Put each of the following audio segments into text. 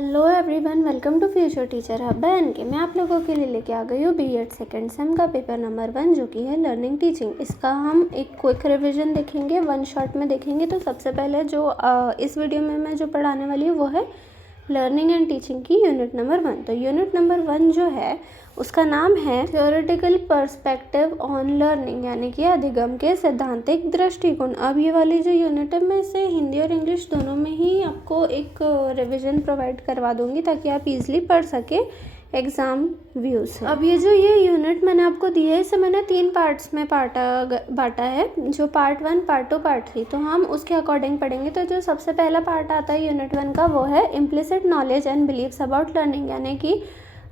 Hello everyone, welcome to future teacher hub N K. मैं आप लोगों के लिए लेके आ गई हूँ बीएड सेकेंड सेम का पेपर नंबर 1 जो कि है लर्निंग टीचिंग। इसका हम एक क्विक रिवीजन देखेंगे, वन शॉट में देखेंगे। तो सबसे पहले जो इस वीडियो में मैं जो पढ़ाने वाली हूँ वो है लर्निंग एंड टीचिंग की यूनिट नंबर 1। तो यूनिट नंबर 1 जो है उसका नाम है थियोरेटिकल पर्सपेक्टिव ऑन लर्निंग, यानी कि अधिगम के सैद्धांतिक दृष्टिकोण। अब ये वाली जो यूनिट है मैं इसे हिंदी और इंग्लिश दोनों में ही आपको एक रिवीजन प्रोवाइड करवा दूंगी ताकि आप इजीली पढ़ सके एग्ज़ाम व्यू से। अब ये यूनिट मैंने आपको दी है इसे मैंने 3 पार्ट्स में बांटा है, जो पार्ट 1, पार्ट 2, पार्ट 3। तो हम उसके अकॉर्डिंग पढ़ेंगे। तो जो सबसे पहला पार्ट आता है यूनिट 1 का वो है implicit knowledge and beliefs about learning, यानी कि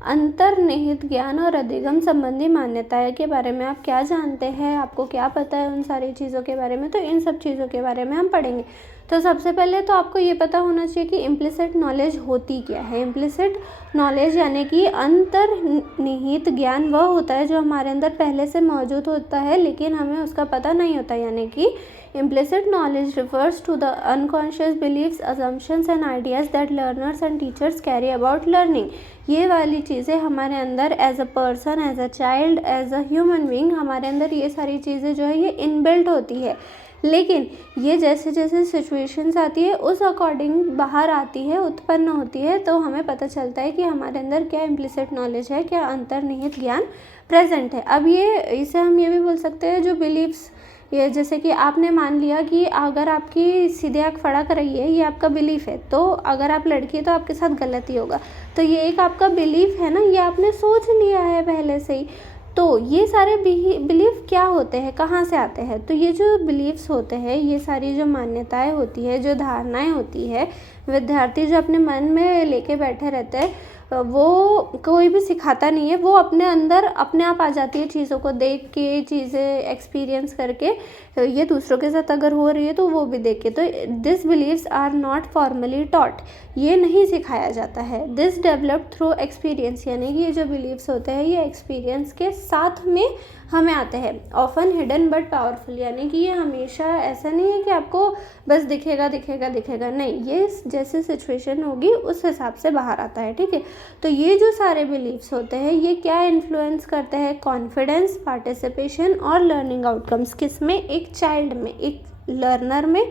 अंतर्निहित ज्ञान और अधिगम संबंधी मान्यताएं के बारे में आप क्या जानते हैं, आपको क्या पता है उन सारी चीज़ों के बारे में। तो इन सब चीज़ों के बारे में हम पढ़ेंगे। तो सबसे पहले तो आपको ये पता होना चाहिए कि इम्प्लिसिट नॉलेज होती क्या है। इम्प्लिसिट नॉलेज यानी कि अंतर्निहित ज्ञान वह होता है जो हमारे अंदर पहले से मौजूद होता है लेकिन हमें उसका पता नहीं होता, यानी कि implicit knowledge refers to the unconscious beliefs, assumptions and ideas that learners and teachers carry about learning। ये वाली चीज़ें हमारे अंदर as a person, as a child, as a human being हमारे अंदर ये सारी चीज़ें जो है ये इनबिल्ट होती है, लेकिन ये जैसे जैसे सिचुएशंस आती है उस अकॉर्डिंग बाहर आती है, उत्पन्न होती है। तो हमें पता चलता है कि हमारे अंदर क्या इम्प्लिसिट नॉलेज है, क्या अंतर्निहित ज्ञान प्रेजेंट है। अब इसे हम ये भी बोल सकते हैं जो बिलीव्स, ये जैसे कि आपने मान लिया कि अगर आपकी सीधे आँख फड़क रही है, ये आपका बिलीफ है, तो अगर आप लड़की है तो आपके साथ गलत ही होगा। तो ये एक आपका बिलीफ है ना, ये आपने सोच लिया है पहले से ही। तो ये सारे बिलीफ क्या होते हैं, कहाँ से आते हैं? तो ये जो बिलीफ्स होते हैं, ये सारी जो मान्यताएं होती है, जो धारणाएं होती है, विद्यार्थी जो अपने मन में लेके बैठे रहते हैं, वो कोई भी सिखाता नहीं है, वो अपने अंदर अपने आप आ जाती है। चीज़ों को देख के, चीज़ें एक्सपीरियंस करके, ये दूसरों के साथ अगर हो रही है तो वो भी देख के। तो this beliefs are not formally taught, ये नहीं सिखाया जाता है। दिस डेवलप्ड थ्रू एक्सपीरियंस, यानी कि ये जो बिलीव्स होते हैं ये एक्सपीरियंस के साथ में हमें आते हैं। ऑफन हिडन बट पावरफुल, यानी कि ये हमेशा ऐसा नहीं है कि आपको बस दिखेगा दिखेगा दिखेगा, नहीं, ये जैसे सिचुएशन होगी उस हिसाब से बाहर आता है। ठीक है, तो ये जो सारे बिलीव्स होते हैं ये क्या इन्फ्लुएंस करते हैं? कॉन्फिडेंस, पार्टिसिपेशन और लर्निंग आउटकम्स। किस में? एक चाइल्ड में, एक लर्नर में,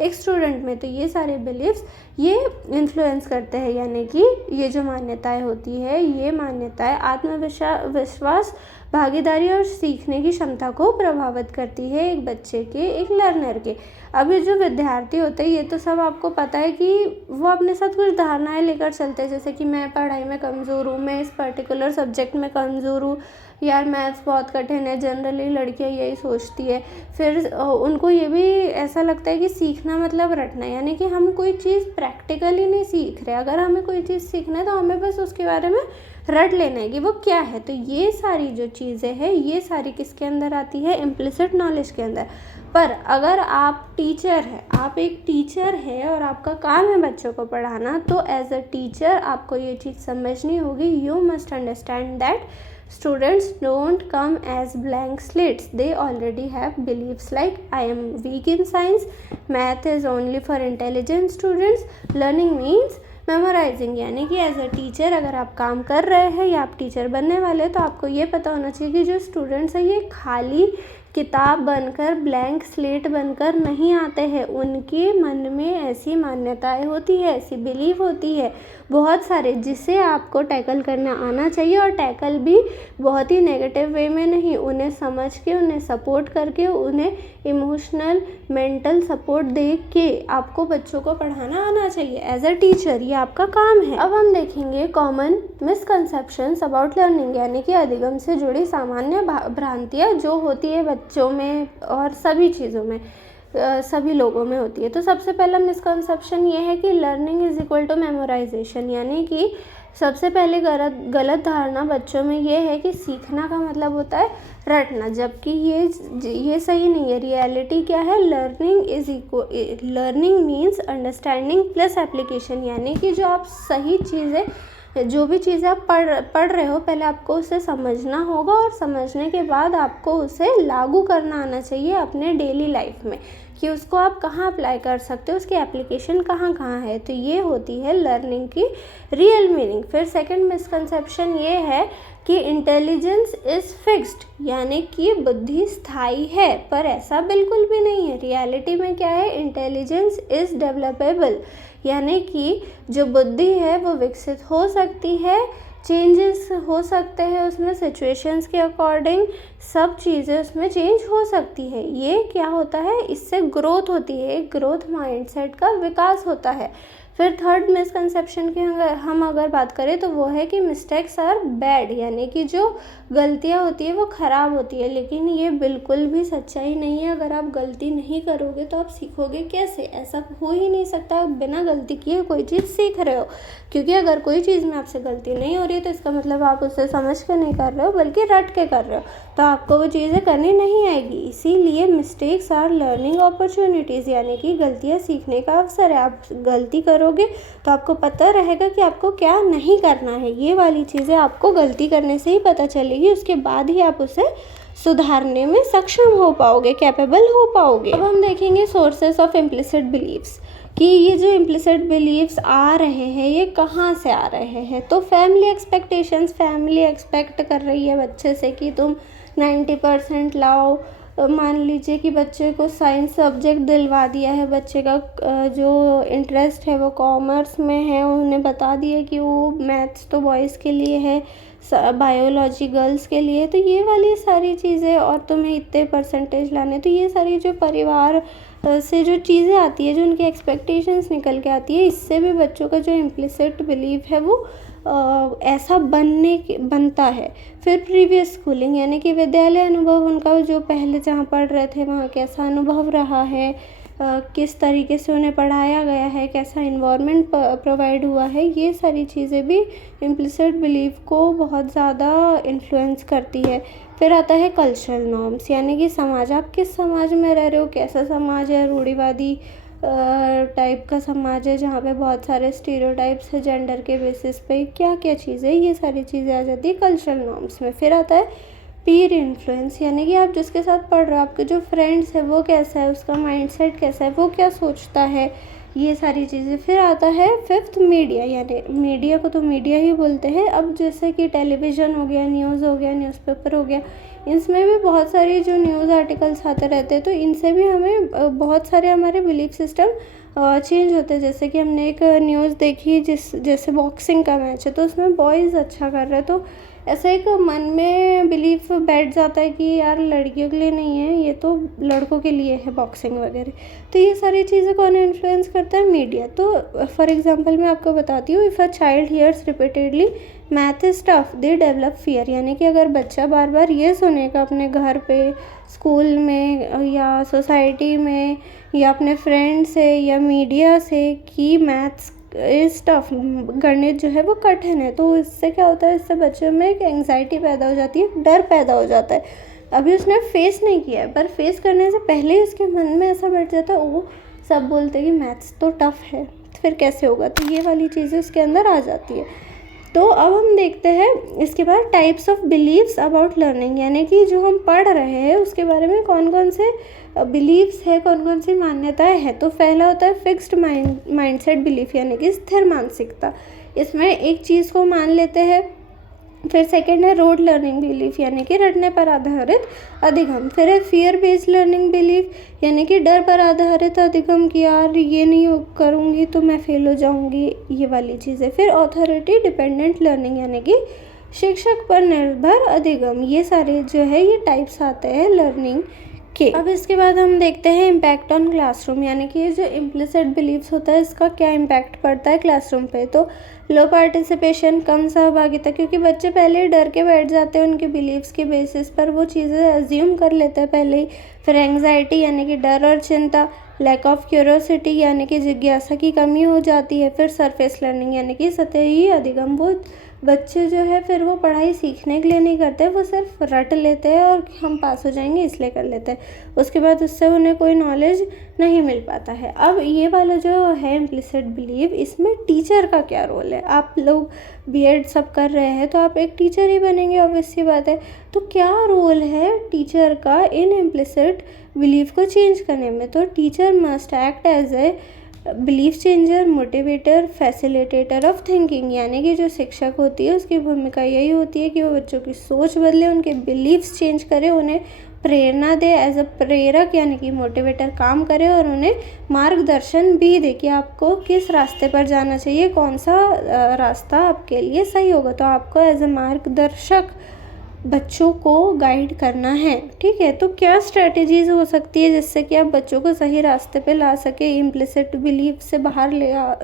एक स्टूडेंट में। तो ये सारे बिलीव्स ये इन्फ्लुएंस करते हैं, यानी कि ये जो मान्यताएं होती है ये मान्यताएं आत्मविश्वास, भागीदारी और सीखने की क्षमता को प्रभावित करती है एक बच्चे के, एक लर्नर के। अब ये जो विद्यार्थी होते हैं ये तो सब आपको पता है कि वो अपने साथ कुछ धारणाएं लेकर चलते हैं, जैसे कि मैं पढ़ाई में कमज़ोर हूँ, मैं इस पर्टिकुलर सब्जेक्ट में कमज़ोर हूँ, यार मैथ्स बहुत कठिन है। जनरली लड़कियां यही सोचती है। फिर उनको ये भी ऐसा लगता है कि सीखना मतलब रटना, यानी कि हम कोई चीज़ प्रैक्टिकली नहीं सीख रहे। अगर हमें कोई चीज़ सीखना है तो हमें बस उसके बारे में रट लेना है कि वो क्या है। तो ये सारी जो चीज़ें हैं ये सारी किसके अंदर आती है? इम्प्लिसिट नॉलेज के अंदर। पर अगर आप टीचर हैं, आप एक टीचर है और आपका काम है बच्चों को पढ़ाना, तो एज अ टीचर आपको ये चीज़ समझनी होगी। You must understand that students don't come as blank slates, they already have beliefs like I am weak in science, math is only for intelligent students, learning means memorizing। यानी कि as a teacher अगर आप काम कर रहे हैं या आप टीचर बनने वाले हैं तो आपको ये पता होना चाहिए कि जो स्टूडेंट्स हैं ये खाली किताब बनकर, ब्लैंक स्लेट बनकर नहीं आते हैं। उनके मन में ऐसी मान्यताएं होती है, ऐसी बिलीव होती है बहुत सारे, जिसे आपको टैकल करना आना चाहिए। और टैकल भी बहुत ही नेगेटिव वे में नहीं, उन्हें समझ के, उन्हें सपोर्ट करके, उन्हें इमोशनल, मेंटल सपोर्ट दे के आपको बच्चों को पढ़ाना आना चाहिए एज अ टीचर। ये आपका काम है। अब हम देखेंगे कॉमन मिसकंसेप्शंस अबाउट लर्निंग, यानी कि अधिगम से जुड़ी सामान्य भ्रांतियाँ जो होती है बच्चों में और सभी चीज़ों में, सभी लोगों में होती है। तो सबसे पहला मिसकंसेप्शन ये है कि learning is equal to memorisation, यानी कि सबसे पहले गलत धारणा बच्चों में ये है कि सीखना का मतलब होता है रटना, जबकि ये सही नहीं है। रियलिटी क्या है? Learning means understanding plus application, यानी कि जो आप सही चीज़ें जो भी चीज़ें आप पढ़ रहे हो पहले आपको उसे समझना होगा और समझने के बाद आपको उसे लागू करना आना चाहिए अपने डेली लाइफ में, कि उसको आप कहाँ अप्लाई कर सकते हो, उसकी एप्लीकेशन कहाँ कहाँ है। तो ये होती है लर्निंग की रियल मीनिंग। फिर सेकंड मिसकंसेप्शन ये है कि इंटेलिजेंस इज़ फिक्स्ड, यानी कि बुद्धि स्थायी है, पर ऐसा बिल्कुल भी नहीं है। रियलिटी में क्या है, इंटेलिजेंस इज़ डेवलपेबल, यानी कि जो बुद्धि है वो विकसित हो सकती है, चेंजेस हो सकते हैं उसमें सिचुएशंस के अकॉर्डिंग, सब चीज़ें उसमें चेंज हो सकती है। ये क्या होता है, इससे ग्रोथ होती है, ग्रोथ माइंडसेट का विकास होता है। फिर थर्ड मिसकंसेप्शन की हम अगर बात करें तो वो है कि मिस्टेक्स आर बैड, यानी कि जो गलतियाँ होती है वो ख़राब होती है, लेकिन ये बिल्कुल भी सच्चाई नहीं है। अगर आप गलती नहीं करोगे तो आप सीखोगे कैसे, ऐसा हो ही नहीं सकता। आप बिना गलती किए कोई चीज़ सीख रहे हो, क्योंकि अगर कोई चीज़ में आपसे गलती नहीं हो रही है तो इसका मतलब आप उसे समझ के नहीं कर रहे हो बल्कि रट के कर रहे हो, तो आपको वो चीज़ें करनी नहीं आएगी। इसीलिए मिस्टेक्स आर लर्निंग अपॉर्चुनिटीज़, यानी कि गलतियाँ सीखने का अवसर है। आप गलती करोगे तो आपको पता रहेगा कि आपको क्या नहीं करना है। ये वाली चीज़ें आपको गलती करने से ही पता चलेगी, उसके बाद ही आप उसे सुधारने में सक्षम हो पाओगे, कैपेबल हो पाओगे। अब हम देखेंगे सोर्सेस ऑफ इम्प्लिसिट बिलीव्स, कि ये जो इम्प्लिसिट बिलीव्स आ रहे हैं ये कहाँ से आ रहे हैं। तो फैमिली एक्सपेक्टेशंस, फैमिली एक्सपेक्ट कर रही है बच्चे से कि तुम 90% लाओ। मान लीजिए कि बच्चे को साइंस सब्जेक्ट दिलवा दिया है, बच्चे का जो इंटरेस्ट है वो कॉमर्स में है, उन्हें बता दिया कि वो मैथ्स तो बॉयज़ के लिए है, बायोलॉजी गर्ल्स के लिए। तो ये वाली सारी चीज़ें, और तुम्हें इतने परसेंटेज लाने, तो ये सारी जो परिवार से जो चीज़ें आती है, जो उनकी एक्सपेक्टेशंस निकल के आती है, इससे भी बच्चों का जो इम्प्लिसिट बिलीव है वो ऐसा बनता है। फिर प्रीवियस स्कूलिंग, यानी कि विद्यालय अनुभव, उनका जो पहले जहाँ पढ़ रहे थे वहाँ कैसा अनुभव रहा है, किस तरीके से उन्हें पढ़ाया गया है, कैसा इन्वायरमेंट प्रोवाइड हुआ है, ये सारी चीज़ें भी इम्प्लिसिट बिलीव को बहुत ज़्यादा इन्फ्लुएंस करती है। फिर आता है कल्चरल नॉर्म्स, यानी कि समाज, आप किस समाज में रह रहे हो, कैसा समाज है, रूढ़िवादी टाइप का समाज है जहाँ पे बहुत सारे स्टीरियोटाइप्स है जेंडर के बेसिस पे, क्या क्या चीज़ें, ये सारी चीज़ें आ जाती है कल्चरल नॉर्म्स में। फिर आता है पीर इन्फ्लुएंस, यानी कि आप जिसके साथ पढ़ रहे हो, आपके जो फ्रेंड्स है वो कैसा है, उसका माइंडसेट कैसा है, वो क्या सोचता है, ये सारी चीज़ें। फिर आता है फिफ्थ मीडिया, यानी मीडिया को तो मीडिया ही बोलते हैं। अब जैसे कि टेलीविज़न हो गया, न्यूज़ हो गया, न्यूज़पेपर हो गया, इसमें भी बहुत सारी जो न्यूज़ आर्टिकल्स आते रहते हैं, तो इनसे भी हमें बहुत सारे हमारे बिलीफ सिस्टम चेंज होते हैं। जैसे कि हमने एक न्यूज़ देखी जैसे बॉक्सिंग का मैच है, तो उसमें बॉयज़ अच्छा कर रहे हैं, तो ऐसा एक मन में बिलीफ बैठ जाता है कि यार लड़कियों के लिए नहीं है, ये तो लड़कों के लिए है बॉक्सिंग वगैरह। तो ये सारी चीज़ें कौन इन्फ्लुएंस करता है, मीडिया। तो फॉर एग्जांपल मैं आपको बताती हूँ, if a child hears repeatedly math is tough they develop fear, यानी कि अगर बच्चा बार बार ये सुनेगा अपने घर पे, स्कूल में या सोसाइटी में या अपने फ्रेंड से या मीडिया से कि मैथ्स इज़ टफ, गणित जो है वो कठिन है, तो इससे क्या होता है, इससे बच्चों में एक एंग्जाइटी पैदा हो जाती है, डर पैदा हो जाता है। अभी उसने फेस नहीं किया है, पर फेस करने से पहले ही उसके मन में ऐसा बैठ जाता है, वो सब बोलते हैं कि मैथ्स तो टफ है, फिर कैसे होगा। तो ये वाली चीज़ें उसके अंदर आ जाती है। तो अब हम देखते हैं इसके बाद types of beliefs about learning, यानी कि जो हम पढ़ रहे हैं उसके बारे में कौन कौन से बिलीव्स है, कौन कौन सी मान्यताएं हैं। तो पहला होता है फिक्स्ड माइंडसेट बिलीफ, यानी कि स्थिर मानसिकता, इसमें एक चीज़ को मान लेते हैं। फिर सेकंड है रोड लर्निंग बिलीफ, यानी कि रटने पर आधारित अधिगम। फिर है फियर बेस्ड लर्निंग बिलीफ, यानी कि डर पर आधारित अधिगम, कि यार ये नहीं करूँगी तो मैं फेल हो जाऊँगी, ये वाली चीज़ें। फिर अथॉरिटी डिपेंडेंट लर्निंग, यानी कि शिक्षक पर निर्भर अधिगम। ये सारे जो है ये टाइप्स आते हैं लर्निंग के। अब इसके बाद हम देखते हैं इम्पैक्ट ऑन क्लासरूम, यानी कि ये जो इम्प्लिसिट बिलीव्स होता है इसका क्या इम्पैक्ट पड़ता है क्लासरूम पे। तो लो पार्टिसिपेशन, कम सहभागिता, क्योंकि बच्चे पहले ही डर के बैठ जाते हैं, उनके बिलीव्स के बेसिस पर वो चीज़ें अज्यूम कर लेते हैं पहले ही। फिर एंग्जाइटी, यानी कि डर और चिंता। लैक ऑफ क्यूरोसिटी यानी कि जिज्ञासा की कमी हो जाती है। फिर सरफेस लर्निंग यानी कि सतही अधिगम, वो बच्चे जो है फिर वो पढ़ाई सीखने के लिए नहीं करते, वो सिर्फ रट लेते हैं और हम पास हो जाएंगे इसलिए कर लेते हैं। उसके बाद उससे उन्हें कोई नॉलेज नहीं मिल पाता है। अब ये वाला जो है इम्प्लिसिट बिलीव, इसमें टीचर का क्या रोल है? आप लोग बीएड सब कर रहे हैं तो आप एक टीचर ही बनेंगे, ऑब्वियस सी बात है। तो क्या रोल है टीचर का इन इम्प्लिसिट बिलीव को चेंज करने में? तो teacher must act as a belief changer, motivator, facilitator of thinking, यानी कि जो शिक्षक होती है उसकी भूमिका यही होती है कि वो बच्चों की सोच बदले, उनके बिलीफ्स चेंज करे, उन्हें प्रेरणा दे, एज अ प्रेरक यानी कि मोटिवेटर काम करे, और उन्हें मार्गदर्शन भी दे कि आपको किस रास्ते पर जाना चाहिए, कौन सा रास्ता आपके लिए सही होगा। तो आपको एज अ मार्गदर्शक बच्चों को गाइड करना है, ठीक है। तो क्या स्ट्रेटजीज़ हो सकती है जिससे कि आप बच्चों को सही रास्ते पे ला सके, इम्प्लिसिट बिलीफ से बाहर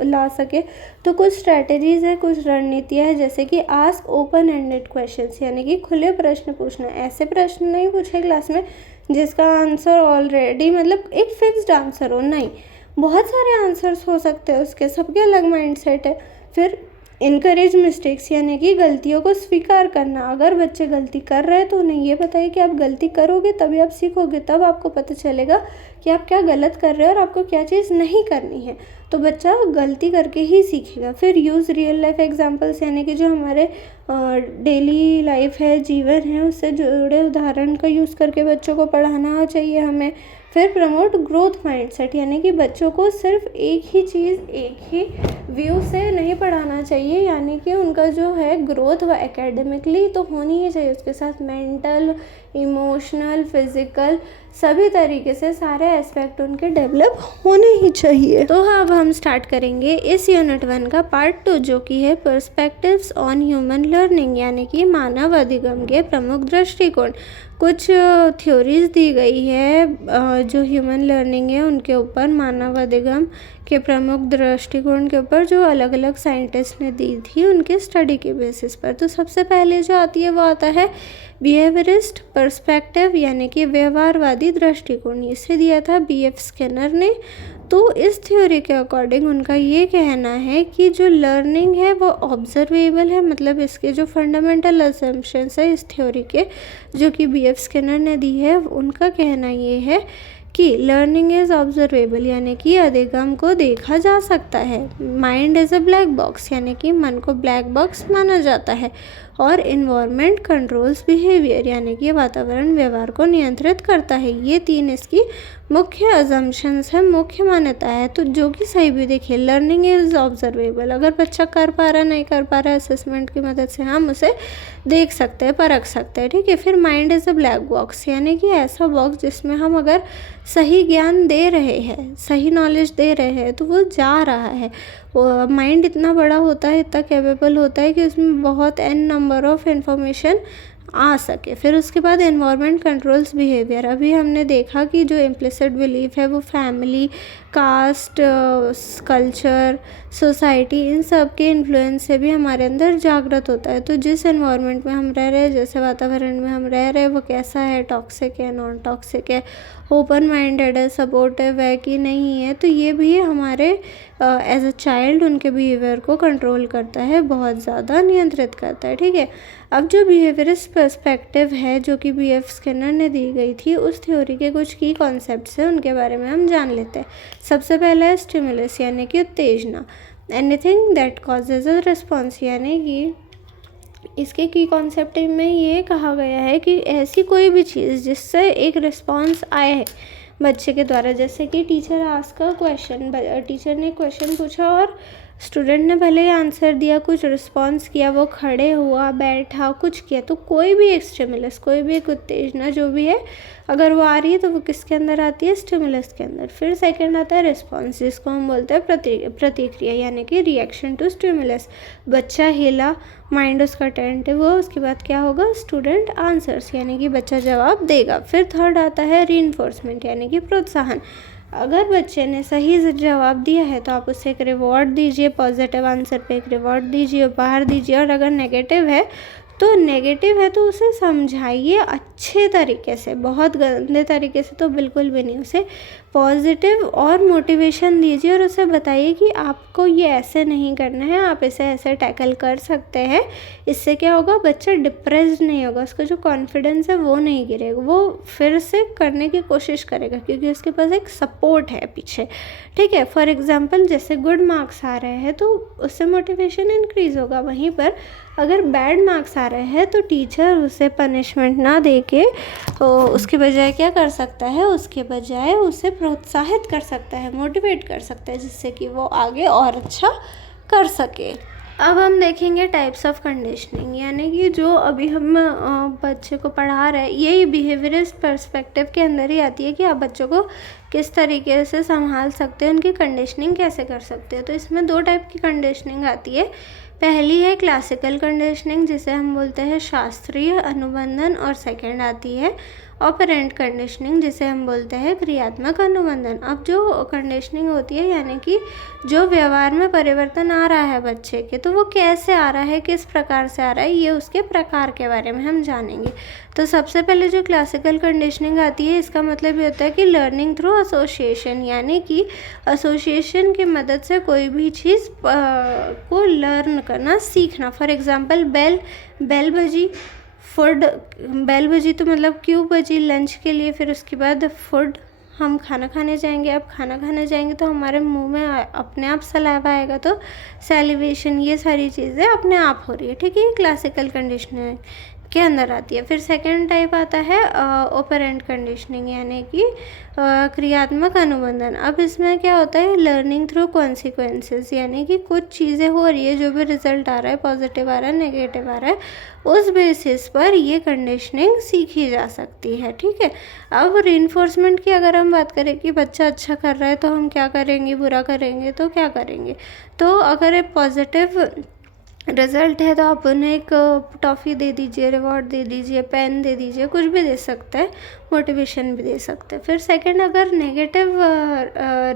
ला सके? तो कुछ स्ट्रेटजीज़ है, कुछ रणनीतियाँ हैं, जैसे कि आस्क ओपन एंडेड क्वेश्चंस, यानी कि खुले प्रश्न पूछना। ऐसे प्रश्न नहीं पूछे क्लास में जिसका आंसर ऑलरेडी मतलब एक फिक्स्ड आंसर हो, नहीं, बहुत सारे आंसर्स हो सकते हैं उसके, सबके अलग माइंडसेट है। फिर इनकरेज मिस्टेक्स, यानी कि गलतियों को स्वीकार करना। अगर बच्चे गलती कर रहे हैं तो उन्हें ये बताइए कि आप गलती करोगे तभी आप सीखोगे, तब आपको पता चलेगा कि आप क्या गलत कर रहे हो और आपको क्या चीज़ नहीं करनी है। तो बच्चा गलती करके ही सीखेगा। फिर यूज़ रियल लाइफ एग्जांपल्स, यानी कि जो हमारे डेली लाइफ है, जीवन है, उससे जुड़े उदाहरण का यूज़ करके बच्चों को पढ़ाना चाहिए हमें। फिर प्रमोट ग्रोथ माइंडसेट, यानी कि बच्चों को सिर्फ एक ही चीज़ एक ही व्यू से नहीं पढ़ाना चाहिए, यानी कि उनका जो है ग्रोथ वो एकेडमिकली तो होनी ही चाहिए, उसके साथ मेंटल, इमोशनल, फिज़िकल, सभी तरीके से सारे एस्पेक्ट उनके डेवलप होने ही चाहिए। तो अब हम स्टार्ट करेंगे इस यूनिट 1 का पार्ट 2, जो कि है पर्सपेक्टिव्स ऑन ह्यूमन लर्निंग, यानी कि मानव अधिगम के प्रमुख दृष्टिकोण। कुछ थ्योरीज दी गई है जो ह्यूमन लर्निंग है उनके ऊपर, मानव अधिगम के प्रमुख दृष्टिकोण के ऊपर, जो अलग अलग साइंटिस्ट ने दी थी उनके स्टडी के बेसिस पर। तो सबसे पहले जो आती है वो आता है बिहेवियरिस्ट पर्सपेक्टिव, यानी कि व्यवहारवादी दृष्टिकोण। इसे दिया था बीएफ स्किनर ने। तो इस थ्योरी के अकॉर्डिंग उनका ये कहना है कि जो लर्निंग है वो ऑब्जर्वेबल है, मतलब इसके जो फंडामेंटल असम्पशंस है इस थ्योरी के, जो कि बीएफ स्किनर ने दी है, उनका कहना ये है कि लर्निंग इज़ ऑब्जर्वेबल, यानी कि अधिगम को देखा जा सकता है। Mind is a black box, यानी कि मन को ब्लैक बॉक्स माना जाता है। और इन्वायरमेंट कंट्रोल्स बिहेवियर, यानी कि वातावरण व्यवहार को नियंत्रित करता है। ये 3 इसकी मुख्य अजम्पशंस है, मुख्य मान्यता है। तो जो कि सही भी देखिए, लर्निंग इज़ ऑब्जर्वेबल, अगर बच्चा कर पा रहा नहीं कर पा रहा है, असेसमेंट की मदद से हम उसे देख सकते हैं, परख सकते हैं, ठीक है। फिर mind is a black box, यानी कि ऐसा बॉक्स जिसमें हम अगर सही ज्ञान दे रहे हैं, सही नॉलेज दे रहे हैं तो वो जा रहा है। माइंड इतना बड़ा होता है, इतना कैपेबल होता है कि उसमें बहुत n नंबर ऑफ इंफॉर्मेशन आ सके। फिर उसके बाद एनवायरनमेंट कंट्रोल्स बिहेवियर। अभी हमने देखा कि जो इम्प्लिसिट बिलीफ है वो फैमिली, कास्ट, कल्चर, सोसाइटी, इन सब के इन्फ्लुएंस से भी हमारे अंदर जागृत होता है। तो जिस एनवायरनमेंट में हम रह रहे हैं, जैसे वातावरण में हम रह रहे हैं, वो कैसा है, टॉक्सिक है, नॉन टॉक्सिक है, ओपन माइंडेड है, सपोर्टिव है कि नहीं है, तो ये भी हमारे एज अ चाइल्ड उनके बिहेवियर को कंट्रोल करता है, बहुत ज़्यादा नियंत्रित करता है, ठीक है। अब जो बिहेवियरिस्ट पर्सपेक्टिव है, जो कि बीएफ स्किनर ने दी गई थी, उस थ्योरी के कुछ की कॉन्सेप्ट्स हैं, उनके बारे में हम जान लेते हैं। सबसे पहला है स्टिमुलस, यानी कि उत्तेजना। Anything that causes a response, यानी कि इसके की कॉन्सेप्ट में ये कहा गया है कि ऐसी कोई भी चीज़ जिससे एक रिस्पॉन्स आए है बच्चे के द्वारा, जैसे कि टीचर आस्क का क्वेश्चन, टीचर ने क्वेश्चन पूछा और स्टूडेंट ने भले ही आंसर दिया, कुछ रिस्पॉन्स किया, वो खड़े हुआ, बैठा, कुछ किया, तो कोई भी एक स्टिमुलस, कोई भी एक उत्तेजना जो भी है, अगर वो आ रही है तो वो किसके अंदर आती है, स्टिमुलस के अंदर। फिर सेकंड आता है रिस्पॉन्स, जिसको हम बोलते हैं प्रतिक्रिया, यानी कि रिएक्शन टू स्टिमुलस। बच्चा हिला, माइंड उसका अटेंटिव हुआ, उसके बाद क्या होगा, स्टूडेंट आंसर्स, यानी कि बच्चा जवाब देगा। फिर थर्ड आता है रीइंफोर्समेंट, यानी कि प्रोत्साहन। अगर बच्चे ने सही जवाब दिया है तो आप उसे एक रिवॉर्ड दीजिए, पॉजिटिव आंसर पे एक रिवॉर्ड दीजिए, उपहार दीजिए। और अगर नेगेटिव है तो उसे समझाइए अच्छे तरीके से, बहुत गंदे तरीके से तो बिल्कुल भी नहीं, उसे पॉजिटिव और मोटिवेशन दीजिए और उसे बताइए कि आपको ये ऐसे नहीं करना है, आप इसे ऐसे टैकल कर सकते हैं। इससे क्या होगा, बच्चा डिप्रेस्ड नहीं होगा, उसका जो कॉन्फिडेंस है वो नहीं गिरेगा, वो फिर से करने की कोशिश करेगा क्योंकि उसके पास एक सपोर्ट है पीछे। ठीक है, फॉर एग्जांपल जैसे गुड मार्क्स आ रहे हैं तो उससे मोटिवेशन इंक्रीज़ होगा। वहीं पर अगर बैड मार्क्स आ रहे हैं तो टीचर उसे पनिशमेंट ना दे के उसके बजाय क्या कर सकता है, उसके बजाय उसे प्रोत्साहित कर सकता है, मोटिवेट कर सकता है, जिससे कि वो आगे और अच्छा कर सके। अब हम देखेंगे टाइप्स ऑफ कंडीशनिंग, यानी कि जो अभी हम बच्चे को पढ़ा रहे हैं, यही बिहेवियरिस्ट पर्सपेक्टिव के अंदर ही आती है कि आप बच्चों को किस तरीके से संभाल सकते हैं, उनकी कंडीशनिंग कैसे कर सकते हैं। तो इसमें 2 टाइप की कंडीशनिंग आती है। पहली है क्लासिकल कंडीशनिंग, जिसे हम बोलते हैं शास्त्रीय अनुबंधन, और सेकंड आती है ऑपरेंट कंडीशनिंग, जिसे हम बोलते हैं क्रियात्मक अनुबंधन। अब जो कंडीशनिंग होती है, यानी कि जो व्यवहार में परिवर्तन आ रहा है बच्चे के, तो वो कैसे आ रहा है, किस प्रकार से आ रहा है, ये उसके प्रकार के बारे में हम जानेंगे। तो सबसे पहले जो क्लासिकल कंडीशनिंग आती है, इसका मतलब ये होता है कि लर्निंग थ्रू एसोसिएशन, यानी कि एसोसिएशन की मदद से कोई भी चीज़ को लर्न करना, सीखना। फॉर एग्जांपल बेल बजी, फूड, बेल बजी तो मतलब क्यों बजी, लंच के लिए। फिर उसके बाद फूड, हम खाना खाने जाएंगे। अब खाना खाने जाएंगे तो हमारे मुंह में अपने आप सलाइवा आएगा, तो सैलिवेशन, ये सारी चीज़ें अपने आप हो रही है। ठीक है, ये क्लासिकल कंडीशनिंग के अंदर आती है। फिर सेकंड टाइप आता है ऑपरेंट कंडीशनिंग, यानी कि क्रियात्मक अनुबंधन। अब इसमें क्या होता है, लर्निंग थ्रू कॉन्सिक्वेंसेस, यानी कि कुछ चीज़ें हो रही है, जो भी रिजल्ट आ रहा है, पॉजिटिव आ रहा है, नेगेटिव आ रहा है, उस बेसिस पर ये कंडीशनिंग सीखी जा सकती है। ठीक है, अब रीइंफोर्समेंट की अगर हम बात करें कि बच्चा अच्छा कर रहा है तो हम क्या करेंगे, बुरा करेंगे तो क्या करेंगे। तो अगर एक पॉजिटिव रिज़ल्ट है तो आप उन्हें एक टॉफ़ी दे दीजिए, रिवॉर्ड दे दीजिए, पेन दे दीजिए, कुछ भी दे सकते हैं, मोटिवेशन भी दे सकते हैं। फिर सेकंड, अगर नेगेटिव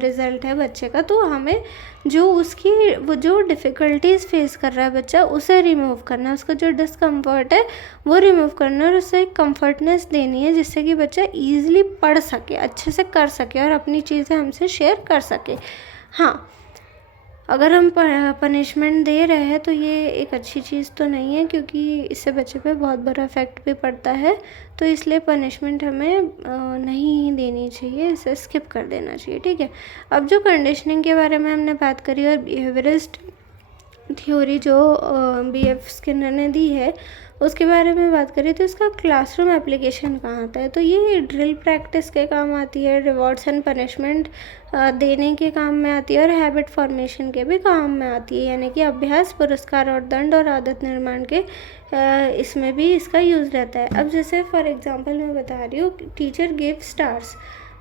रिज़ल्ट है बच्चे का, तो हमें जो उसकी वो जो डिफ़िकल्टीज़ फेस कर रहा है बच्चा, उसे रिमूव करना है, उसका जो डिस्कम्फर्ट है वो रिमूव करना है और उसे एक कम्फर्टनेस देनी है, जिससे कि बच्चा ईज़िली पढ़ सके, अच्छे से कर सके और अपनी चीज़ें हमसे शेयर कर सके। हाँ, अगर हम पनिशमेंट दे रहे हैं तो ये एक अच्छी चीज़ तो नहीं है, क्योंकि इससे बच्चे पे बहुत बुरा इफ़ेक्ट भी पड़ता है। तो इसलिए पनिशमेंट हमें नहीं देनी चाहिए, इसे स्किप कर देना चाहिए। ठीक है, अब जो कंडीशनिंग के बारे में हमने बात करी और बिहेवियरिस्ट थ्योरी जो B.F. स्किनर ने दी है, उसके बारे में बात करें तो इसका क्लासरूम एप्लीकेशन कहाँ आता है। तो ये ड्रिल प्रैक्टिस के काम आती है, रिवॉर्ड्स एंड पनिशमेंट देने के काम में आती है, और हैबिट फॉर्मेशन के भी काम में आती है, यानी कि अभ्यास, पुरस्कार और दंड और आदत निर्माण के इसमें भी इसका यूज़ रहता है। अब जैसे फॉर एग्जांपल मैं बता रही हूँ, टीचर गिव स्टार्स,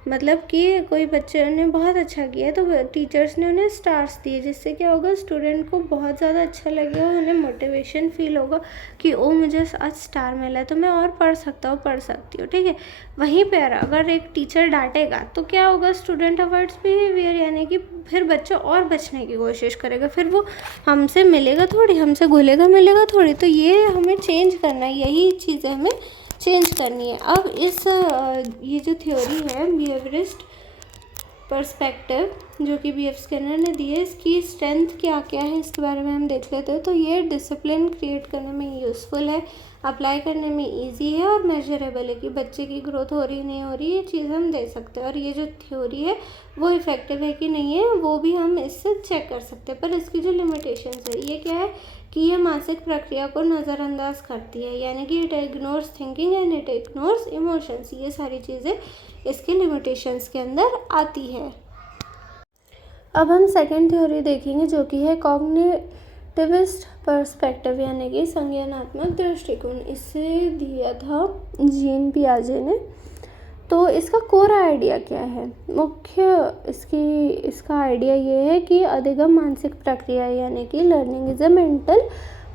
मतलब कि कोई बच्चे ने बहुत अच्छा किया है तो टीचर्स ने उन्हें स्टार्स दिए, जिससे क्या होगा, स्टूडेंट को बहुत ज़्यादा अच्छा लगेगा, उन्हें मोटिवेशन फील होगा कि ओ मुझे आज स्टार मिला है तो मैं और पढ़ सकता हूँ, पढ़ सकती हूँ। ठीक है, वहीं पर अगर एक टीचर डांटेगा तो क्या होगा, स्टूडेंट अवॉइड्स बिहेवियर, यानी कि फिर बच्चा और बचने की कोशिश करेगा, फिर वो हमसे मिलेगा थोड़ी, हमसे घुलेगा मिलेगा थोड़ी। तो ये हमें चेंज करना है, यही चीज़ें हमें चेंज करनी है। अब इस ये जो थ्योरी है बिहेवियरिस्ट पर्सपेक्टिव, जो कि B.F. स्किनर ने दी है, इसकी स्ट्रेंथ क्या क्या है इसके बारे में हम देख लेते हैं। तो ये डिसिप्लिन क्रिएट करने में यूज़फुल है, अप्लाई करने में इजी है और मेजरेबल है, कि बच्चे की ग्रोथ हो रही नहीं हो रही, ये चीज़ हम देख सकते हैं। और ये जो थ्योरी है वो इफ़ेक्टिव है कि नहीं है वो भी हम इससे चेक कर सकते हैं। पर इसकी जो लिमिटेशंस है, ये क्या है कि ये मानसिक प्रक्रिया को नज़रअंदाज करती है, यानी कि it ignores thinking and it ignores emotions, ये सारी चीज़ें इसके लिमिटेशंस के अंदर आती है। अब हम सेकंड थ्योरी देखेंगे, जो कि है कॉग्निटिविस्ट पर्सपेक्टिव, यानी कि संज्ञानात्मक दृष्टिकोण। इसे दिया था जीन पियाजे ने। तो इसका कोर आइडिया क्या है, मुख्य इसका आइडिया ये है कि अधिगम मानसिक प्रक्रिया, यानी कि learning is a mental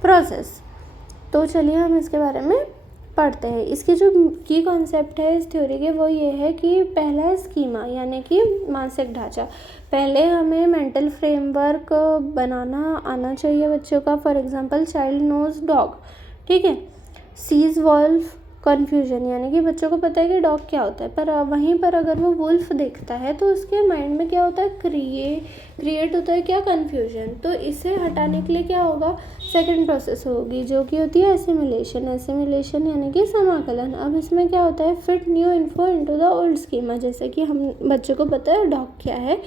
process. तो चलिए हम इसके बारे में पढ़ते हैं। इसकी जो की कॉन्सेप्ट है इस थ्योरी के, वो ये है कि पहला है स्कीमा, यानी कि मानसिक ढांचा। पहले हमें मेंटल फ्रेमवर्क बनाना आना चाहिए बच्चों का। For example child knows dog, ठीक है, सीज वॉल्फ कन्फ्यूजन, यानी कि बच्चों को पता है कि डॉग क्या होता है, पर वहीं पर अगर वो वुल्फ देखता है तो उसके माइंड में क्या होता है, क्रिएट होता है क्या, कन्फ्यूजन। तो इसे हटाने के लिए क्या होगा, सेकंड प्रोसेस होगी जो कि होती है एसिमिलेशन यानी कि समाकलन। अब इसमें क्या होता है, fit new info into the old schema. जैसे कि हम बच्चों को पता है डॉग क्या है,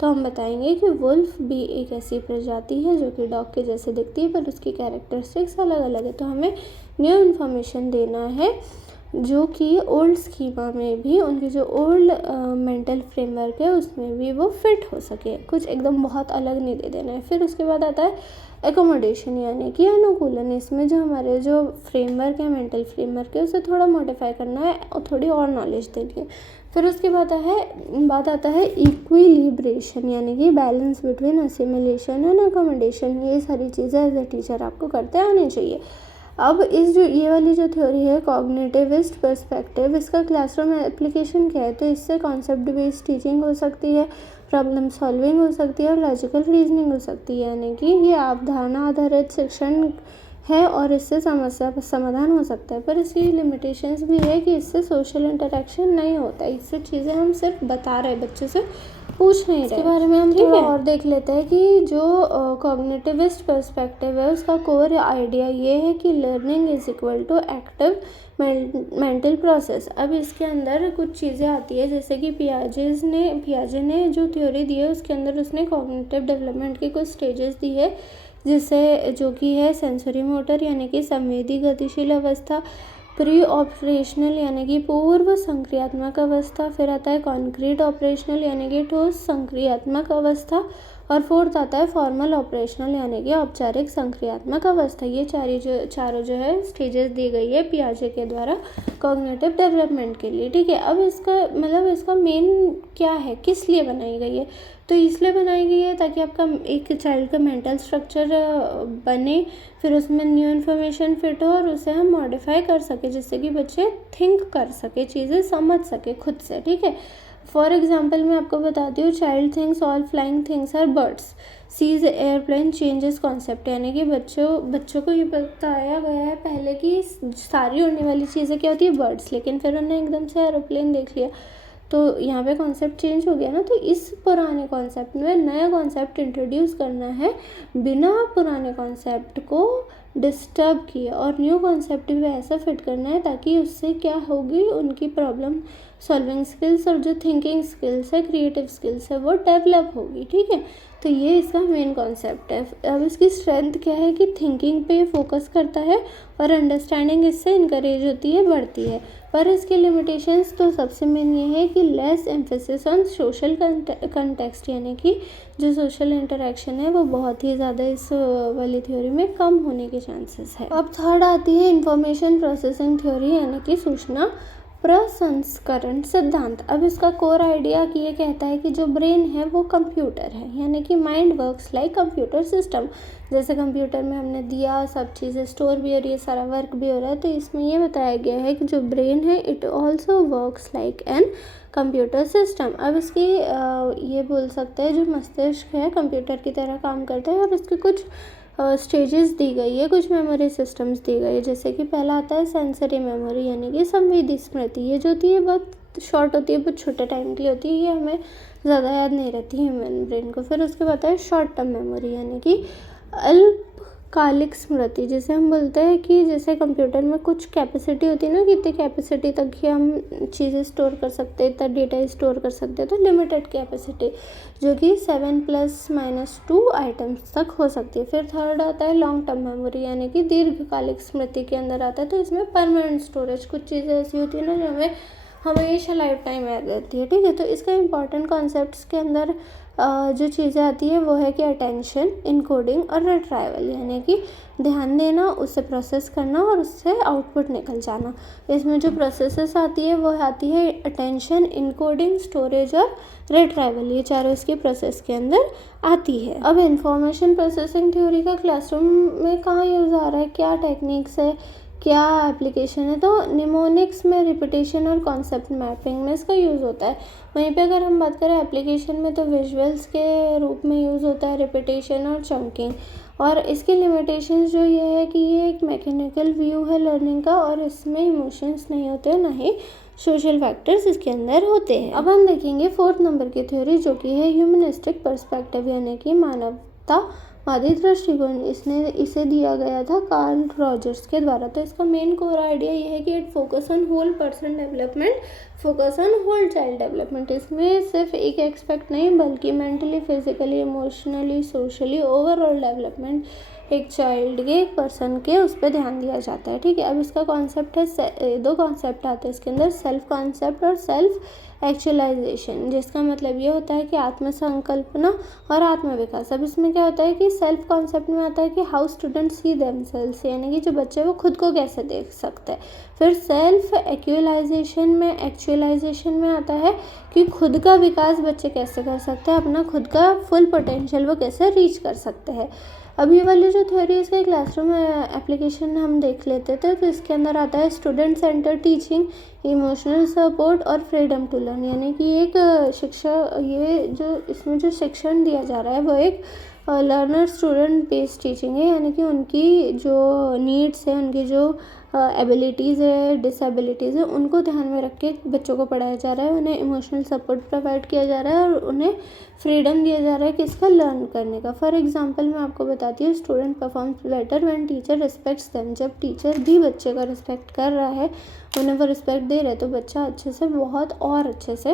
तो हम बताएंगे कि वुल्फ भी एक ऐसी प्रजाति है जो कि डॉग के जैसे दिखती है, पर उसकी कैरेक्टरिस्टिक्स अलग अलग है। तो हमें न्यू इन्फॉर्मेशन देना है जो कि ओल्ड स्कीमा में भी, उनकी जो ओल्ड मेंटल फ्रेमवर्क है उसमें भी वो फिट हो सके, कुछ एकदम बहुत अलग नहीं दे देना है। फिर उसके बाद आता है एकोमोडेशन यानी कि अनुकूलन। इसमें जो हमारे जो फ्रेमवर्क है, मेंटल फ्रेमवर्क है, उसे थोड़ा मॉडिफाई करना है और थोड़ी और नॉलेज देनी है। फिर उसके बाद आता है इक्विलिब्रेशन यानी कि balance between assimilation and accommodation. ये सारी चीज़ें एज ए टीचर आपको करते आनी चाहिए। अब ये वाली जो थ्योरी है कॉग्निटिविस्ट पर्सपेक्टिव, इसका क्लासरूम एप्लीकेशन क्या है, तो इससे कॉन्सेप्ट बेस्ड टीचिंग हो सकती है, प्रॉब्लम सॉल्विंग हो सकती है और लॉजिकल रीजनिंग हो सकती है। यानी कि ये अवधारणा आधारित शिक्षण है और इससे समस्या का समाधान हो सकता है, पर इसकी लिमिटेशंस भी है कि इससे सोशल इंटरेक्शन नहीं होता। इससे चीज़ें हम सिर्फ बता रहे, बच्चों से पूछ नहीं रहे। इसके बारे में हम थोड़ा और देख लेते हैं कि जो कॉग्निटिविस्ट पर्सपेक्टिव है उसका कोर आइडिया ये है कि learning is equal to active mental process. अब इसके अंदर कुछ चीज़ें आती है, जैसे कि पियाजे ने जो थ्योरी दी है उसके अंदर उसने कॉग्निटिव डेवलपमेंट की कुछ स्टेजेस दी है, जिससे जो कि है सेंसरी मोटर यानी कि संवेदी गतिशील अवस्था, प्री ऑपरेशनल यानी कि पूर्व संक्रियात्मक अवस्था, फिर आता है कॉन्क्रीट ऑपरेशनल यानी कि ठोस संक्रियात्मक अवस्था, और फोर्थ आता है फॉर्मल ऑपरेशनल यानी कि औपचारिक संक्रियात्मक अवस्था। ये चारों जो है स्टेजेस दी गई है पियाजे के द्वारा कॉग्निटिव डेवलपमेंट के लिए। ठीक है, अब इसका मेन क्या है, किस लिए बनाई गई है, तो इसलिए बनाई गई है ताकि आपका एक चाइल्ड का मेंटल स्ट्रक्चर बने, फिर उसमें न्यू इन्फॉर्मेशन फिट हो और उसे हम मॉडिफाई कर सके, जिससे कि बच्चे थिंक कर सके, चीज़ें समझ सके खुद से। ठीक है, फॉर एग्जाम्पल मैं आपको बताती हूँ, child things all flying things are birds, sees airplane changes concept, यानी कि बच्चों को ये बताया गया है पहले कि सारी उड़ने वाली चीज़ें क्या होती है, बर्ड्स, लेकिन फिर उन्होंने एकदम से एरोप्लेन देख लिया तो यहाँ पे कॉन्सेप्ट चेंज हो गया ना। तो इस पुराने कॉन्सेप्ट में नया कॉन्सेप्ट इंट्रोड्यूस करना है बिना पुराने कॉन्सेप्ट को डिस्टर्ब किए, और न्यू कॉन्सेप्ट भी ऐसा फिट करना है ताकि उससे क्या होगी, उनकी प्रॉब्लम सॉल्विंग स्किल्स और जो थिंकिंग स्किल्स है, क्रिएटिव स्किल्स है, वो डेवलप होगी। ठीक है, तो ये इसका मेन कॉन्सेप्ट है। अब इसकी स्ट्रेंथ क्या है कि थिंकिंग पे फोकस करता है और अंडरस्टैंडिंग इससे इनकरेज होती है, बढ़ती है। पर इसके लिमिटेशंस तो सबसे मेन ये है कि less emphasis on social context, यानी कि जो सोशल इंटरेक्शन है वो बहुत ही ज़्यादा इस वाली थ्योरी में कम होने के चांसेस है। अब थर्ड आती है इंफॉर्मेशन प्रोसेसिंग थ्योरी यानी कि सूचना प्रसंस्करण सिद्धांत। अब इसका कोर आइडिया कि ये कहता है कि जो ब्रेन है वो कंप्यूटर है, यानी कि mind works like computer system. जैसे कंप्यूटर में हमने दिया सब चीज़ें स्टोर भी हो रही है, सारा वर्क भी हो रहा है, तो इसमें ये बताया गया है कि जो ब्रेन है it also works like an computer system. अब इसकी ये बोल सकते हैं जो मस्तिष्क है कंप्यूटर की तरह काम करता है, और इसके कुछ स्टेजेस दी गई है, कुछ मेमोरी सिस्टम्स दी गई है। जैसे कि पहला आता है सेंसरी मेमोरी यानी कि संवेदी स्मृति। ये जो होती है बहुत शॉर्ट होती है, बहुत छोटे टाइम के लिए होती है, ये हमें ज़्यादा याद नहीं रहती ह्यूमन ब्रेन को। फिर उसके बाद है शॉर्ट टर्म मेमोरी यानी कि अल्पकालिक स्मृति, जिसे हम बोलते हैं कि जैसे कंप्यूटर में कुछ कैपेसिटी होती है ना, कि इतनी कैपेसिटी तक ही हम चीज़ें स्टोर कर सकते हैं, इतना डेटा स्टोर कर सकते हैं, तो लिमिटेड कैपेसिटी जो कि 7+-2 आइटम्स तक हो सकती है। फिर थर्ड आता है लॉन्ग टर्म मेमोरी यानी कि दीर्घकालिक स्मृति के अंदर आता है, तो इसमें परमानेंट स्टोरेज, कुछ चीज़ें ऐसी होती है ना जो हमें हमेशा लाइफ टाइम याद रहती है। ठीक है, तो इसका इंपॉर्टेंट कॉन्सेप्ट्स के अंदर जो चीज़ें आती है वो है कि अटेंशन, इनकोडिंग और रिट्राइवल, यानी कि ध्यान देना, उससे प्रोसेस करना और उससे आउटपुट निकल जाना। इसमें जो प्रोसेसेस आती है वो आती है अटेंशन, इनकोडिंग, स्टोरेज और रिट्राइवल, ये चारों इसके प्रोसेस के अंदर आती है। अब इंफॉर्मेशन प्रोसेसिंग थ्योरी का क्लासरूम में कहाँ यूज़ आ रहा है, क्या टेक्निक्स है, क्या एप्लीकेशन है, तो निमोनिक्स में रिपीटेशन और कॉन्सेप्ट मैपिंग में इसका यूज़ होता है। वहीं पे अगर हम बात करें एप्लीकेशन में तो विजुअल्स के रूप में यूज़ होता है रिपीटेशन और चंकिंग, और इसकी लिमिटेशंस जो ये है कि ये एक मैकेनिकल व्यू है लर्निंग का, और इसमें इमोशंस नहीं होते, ना ही सोशल फैक्टर्स इसके अंदर होते हैं। अब हम देखेंगे 4th नंबर की थ्योरी, जो कि है ह्यूमनिस्टिक पर्सपेक्टिव, यानी कि मानवतावादी दृष्टिकोण। इसे दिया गया था कार्ल रॉजर्स के द्वारा। तो इसका मेन कोर आइडिया ये है कि it focus on whole person development, focus on whole child development. इसमें सिर्फ एक एस्पेक्ट नहीं, बल्कि mentally, physically, emotionally, socially, overall development एक चाइल्ड के, एक पर्सन के, उस पर ध्यान दिया जाता है। ठीक है, अब इसका कॉन्सेप्ट है, 2 कॉन्सेप्ट आते हैं इसके अंदर, सेल्फ कॉन्सेप्ट और सेल्फ एक्चुअलाइजेशन, जिसका मतलब ये होता है कि आत्म संकल्पना और आत्म विकास। अब इसमें क्या होता है कि सेल्फ कॉन्सेप्ट में आता है कि हाउ स्टूडेंट सी देमसेल्व्स, यानी कि जो बच्चे वो खुद को कैसे देख सकते हैं। फिर सेल्फ एक्चुअलाइजेशन में आता है कि खुद का विकास बच्चे कैसे कर सकते हैं, अपना खुद का फुल पोटेंशियल वो कैसे रीच कर सकते हैं। अब ये वाली जो थ्योरी है इसका क्लासरूम एप्लीकेशन हम देख लेते थे। तो इसके अंदर आता है student centre teaching, emotional support और फ्रीडम टू लर्न, यानी कि एक शिक्षा, ये जो इसमें जो शिक्षण दिया जा रहा है वो एक लर्नर स्टूडेंट बेस्ड टीचिंग है, यानी कि उनकी जो नीड्स है, उनकी जो एबिलिटीज़ है, डिसेबिलिटीज़ है, उनको ध्यान में रख के बच्चों को पढ़ाया जा रहा है। उन्हें इमोशनल सपोर्ट प्रोवाइड किया जा रहा है और उन्हें फ्रीडम दिया जा रहा है किसका, लर्न करने का। फॉर एग्जांपल मैं आपको बताती हूँ, student performs better when teacher respects them. जब टीचर भी बच्चे का रिस्पेक्ट कर रहा है, उन्हें वो रिस्पेक्ट दे रहे हैं, तो बच्चा अच्छे से, बहुत और अच्छे से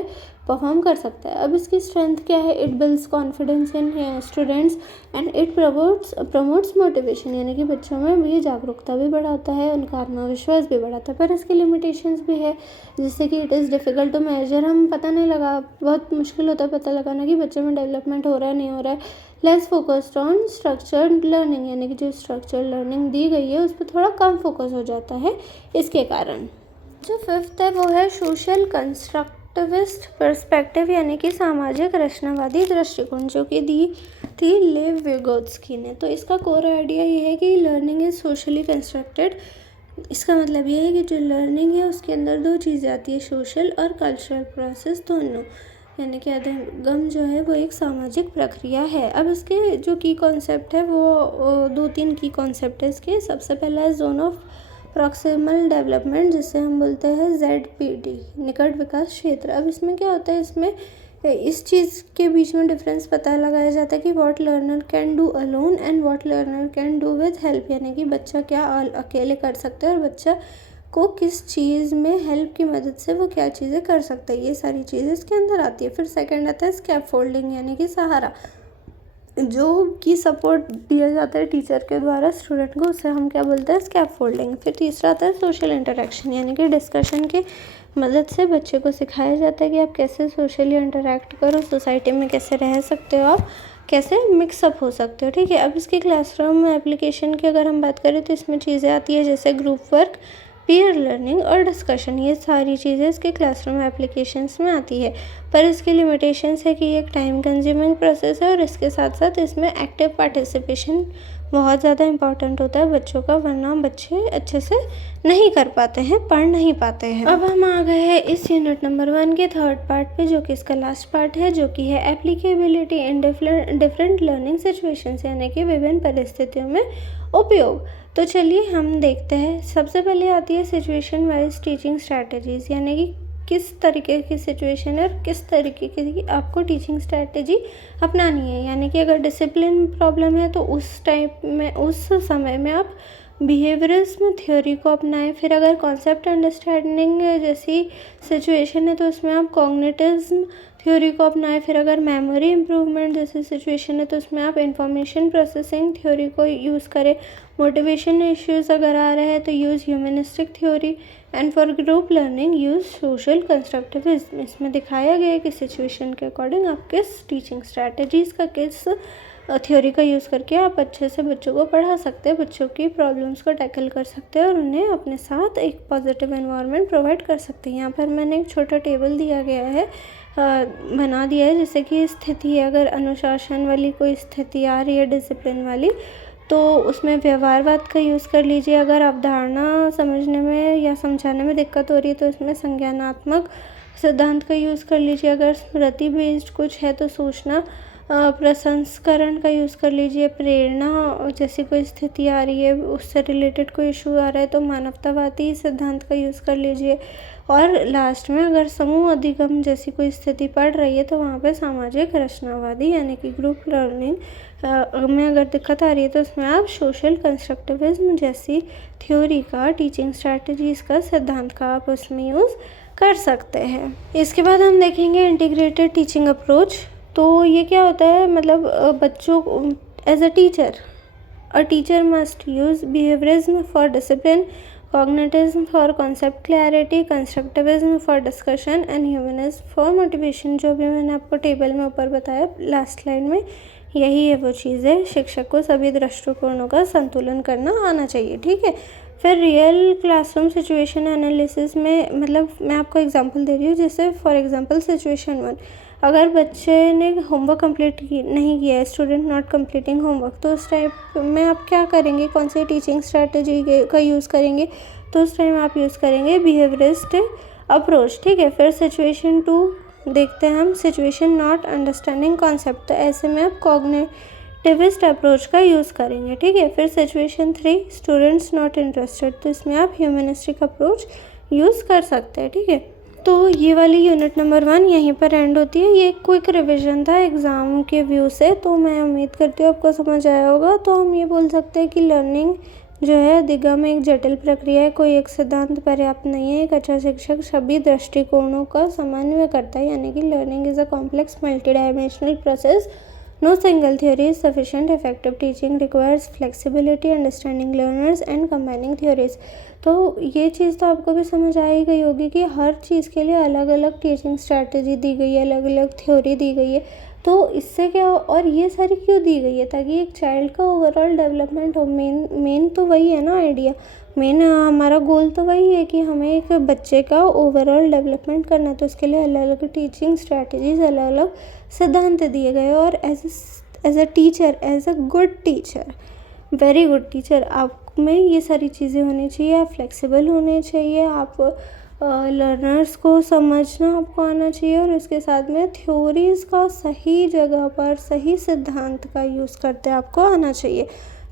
परफॉर्म कर सकता है। अब इसकी स्ट्रेंथ क्या है, it builds confidence in students and it promotes motivation, यानी कि बच्चों में ये जागरूकता भी बढ़ाता है, उनका आत्मविश्वास भी बढ़ाता है। पर इसके लिमिटेशंस भी है, जिससे कि it is difficult to measure. हम पता नहीं लगा, बहुत मुश्किल होता है पता लगाना कि बच्चे में डेवलपमेंट हो रहा है नहीं हो रहा है। Less focused on structured learning, यानी कि जो स्ट्रक्चर्ड लर्निंग दी गई है उस पर थोड़ा कम फोकस हो जाता है इसके कारण। जो 5th है वो है सोशल कंस्ट्रक्टिविस्ट पर्सपेक्टिव, यानी कि सामाजिक रचनावादी दृष्टिकोण, जो कि दी थी लेव विगोत्स्की ने। तो इसका कोर आइडिया ये है कि लर्निंग इज सोशली कंस्ट्रक्टेड। इसका मतलब ये है कि जो लर्निंग है उसके अंदर 2 चीज़ें आती है, सोशल और कल्चरल प्रोसेस दोनों, यानी कि अधिगम जो है वो एक सामाजिक प्रक्रिया है। अब इसके जो की कॉन्सेप्ट है वो 2-3 की कॉन्सेप्ट है इसके। सबसे पहला है जोन ऑफ प्रॉक्सिमल डेवलपमेंट, जिसे हम बोलते हैं ZPD, निकट विकास क्षेत्र। अब इसमें क्या होता है, इसमें इस चीज़ के बीच में डिफरेंस पता लगाया जाता है कि what learner can do alone and what learner can do with help, यानी कि बच्चा क्या अकेले कर सकता है और बच्चा को किस चीज़ में हेल्प की मदद से वो क्या चीज़ें कर सकता है, ये सारी चीज़ें इसके अंदर आती है। फिर सेकंड आता है स्कैफोल्डिंग, यानी कि सहारा, जो कि सपोर्ट दिया जाता है टीचर के द्वारा स्टूडेंट को, उसे हम क्या बोलते हैं, स्कैफोल्डिंग। फिर तीसरा आता है सोशल इंटरेक्शन, यानी कि डिस्कशन की मदद से बच्चे को सिखाया जाता है कि आप कैसे सोशली इंटरेक्ट करो, सोसाइटी में कैसे रह सकते हो, आप कैसे मिक्सअप हो सकते हो। ठीक है, अब इसकी क्लासरूम एप्लीकेशन की अगर हम बात करें तो इसमें चीज़ें आती है जैसे ग्रुप वर्क, पीयर लर्निंग और डिस्कशन, ये सारी चीज़ें इसके क्लासरूम एप्लीकेशंस में आती है। पर इसकी लिमिटेशंस है कि ये एक टाइम कंज्यूमिंग प्रोसेस है और इसके साथ साथ इसमें एक्टिव पार्टिसिपेशन बहुत ज़्यादा इंपॉर्टेंट होता है बच्चों का, वरना बच्चे अच्छे से नहीं कर पाते हैं, पढ़ नहीं पाते हैं। अब हम आ गए हैं इस यूनिट नंबर 1 के 3rd पार्ट पे, जो कि इसका लास्ट पार्ट है, जो कि है applicability in different learning situations, यानी कि विभिन्न परिस्थितियों में उपयोग। तो चलिए हम देखते हैं। सबसे पहले आती है सिचुएशन वाइज टीचिंग स्ट्रैटेजीज़, यानी कि किस तरीके की सिचुएशन है और किस तरीके की आपको टीचिंग स्ट्रैटेजी अपनानी है। यानी कि अगर डिसिप्लिन प्रॉब्लम है तो उस टाइप में, उस समय में आप बिहेवियरिज्म थ्योरी को अपनाएं। फिर अगर कॉन्सेप्ट अंडरस्टैंडिंग जैसी सिचुएशन है तो उसमें आप कॉग्निटिज्म थ्योरी को अपनाएं। फिर अगर मेमोरी इम्प्रूवमेंट जैसी सिचुएशन है तो उसमें आप इंफॉर्मेशन प्रोसेसिंग थ्योरी को यूज़ करें। मोटिवेशन इश्यूज़ अगर आ रहे हैं तो use humanistic theory, and for group learning use social constructivism. इसमें दिखाया गया है कि सिचुएशन के अकॉर्डिंग आप किस टीचिंग स्ट्रैटेजीज़ का, किस थ्योरी का यूज़ करके आप अच्छे से बच्चों को पढ़ा सकते हैं, बच्चों की प्रॉब्लम्स को टैकल कर सकते हैं और उन्हें अपने साथ एक पॉजिटिव एनवायरनमेंट प्रोवाइड कर सकते हैं। यहाँ पर मैंने एक छोटा टेबल दिया गया है, बना दिया है, जैसे कि स्थिति है, अगर अनुशासन वाली कोई स्थिति आ रही है, डिसिप्लिन वाली, तो उसमें व्यवहारवाद का यूज़ कर लीजिए। अगर अवधारणा समझने में या समझाने में दिक्कत हो रही है तो इसमें संज्ञानात्मक सिद्धांत का यूज़ कर लीजिए। अगर स्मृति बेस्ड कुछ है तो सूचना प्रसंस्करण का यूज़ कर लीजिए। प्रेरणा जैसी कोई स्थिति आ रही है, उससे रिलेटेड कोई इशू आ रहा है तो मानवतावादी सिद्धांत का यूज़ कर लीजिए। और लास्ट में अगर समूह अधिगम जैसी कोई स्थिति पड़ रही है तो वहाँ पे सामाजिक रचनावादी यानी कि ग्रुप लर्निंग में अगर दिक्कत आ रही है तो उसमें आप सोशल कंस्ट्रक्टिविज्म जैसी थ्योरी का, टीचिंग स्ट्रैटेजीज़ का, सिद्धांत का आप उसमें यूज़ कर सकते हैं। इसके बाद हम देखेंगे इंटीग्रेटेड टीचिंग अप्रोच। तो ये क्या होता है, मतलब बच्चों को as a teacher must use behaviourism for discipline, cognitivism for concept clarity, constructivism for discussion and humanism for motivation. जो भी मैंने आपको टेबल में ऊपर बताया लास्ट लाइन में, यही है वो चीज़ें। शिक्षक को सभी दृष्टिकोणों का संतुलन करना आना चाहिए, ठीक है। फिर रियल क्लासरूम सिचुएशन एनालिसिस में, मतलब मैं आपको एग्जांपल दे रही हूँ, जैसे फॉर एग्जांपल सिचुएशन 1, अगर बच्चे ने होमवर्क कंप्लीट नहीं किया है, स्टूडेंट नॉट कंप्लीटिंग होमवर्क, तो उस टाइप में आप क्या करेंगे, कौन सी टीचिंग स्ट्रैटेजी का यूज़ करेंगे, तो उस टाइम आप यूज़ करेंगे बिहेवियरिस्ट अप्रोच, ठीक है। फिर सिचुएशन 2 देखते हैं हम, सिचुएशन नॉट अंडरस्टैंडिंग कॉन्सेप्ट, तो ऐसे में आप कॉग्निटिविस्ट अप्रोच का यूज़ करेंगे, ठीक है। फिर सिचुएशन 3 स्टूडेंट्स नॉट इंटरेस्टेड, तो इसमें आप ह्यूमनिस्टिक अप्रोच यूज़ कर सकते हैं, ठीक है। तो ये वाली यूनिट नंबर 1 यहीं पर एंड होती है। ये क्विक रिवीजन था एग्ज़ाम के व्यू से, तो मैं उम्मीद करती हूँ आपको समझ आया होगा। तो हम ये बोल सकते हैं कि लर्निंग जो है अधिगम एक जटिल प्रक्रिया है, कोई एक सिद्धांत पर्याप्त नहीं है। एक अच्छा शिक्षक सभी दृष्टिकोणों का समन्वय करता है, यानी कि learning is a complex multi dimensional process. No single theory is sufficient. Effective teaching requires flexibility, understanding learners and combining theories. तो ये चीज़ तो आपको भी समझ आ ही गई होगी कि हर चीज़ के लिए अलग अलग टीचिंग स्ट्रैटेजी दी गई है, अलग अलग थ्योरी दी गई है। तो इससे क्या, और ये सारी क्यों दी गई है, ताकि एक चाइल्ड का ओवरऑल डेवलपमेंट हो। मेन तो वही है ना आइडिया, मेन हमारा गोल तो वही है कि हमें एक बच्चे का ओवरऑल डेवलपमेंट करना है। तो इसके लिए अलग अलग टीचिंग स्ट्रैटेजीज, अलग अलग सिद्धांत दिए गए। और as a teacher, as a good teacher, very good teacher, आप में ये सारी चीज़ें होनी चाहिए। आप फ्लेक्सिबल होने चाहिए, आप लर्नर्स को समझना आपको आना चाहिए, और इसके साथ में थ्योरीज़ का सही जगह पर, सही सिद्धांत का यूज़ करते आपको आना चाहिए।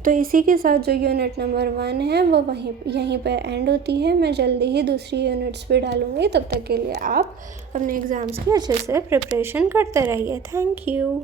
तो इसी के साथ जो यूनिट नंबर 1 है वो यहीं पर एंड होती है। मैं जल्दी ही दूसरी यूनिट्स भी डालूँगी। तब तक के लिए आप अपने एग्ज़ाम्स की अच्छे से प्रिपरेशन करते रहिए। Thank you.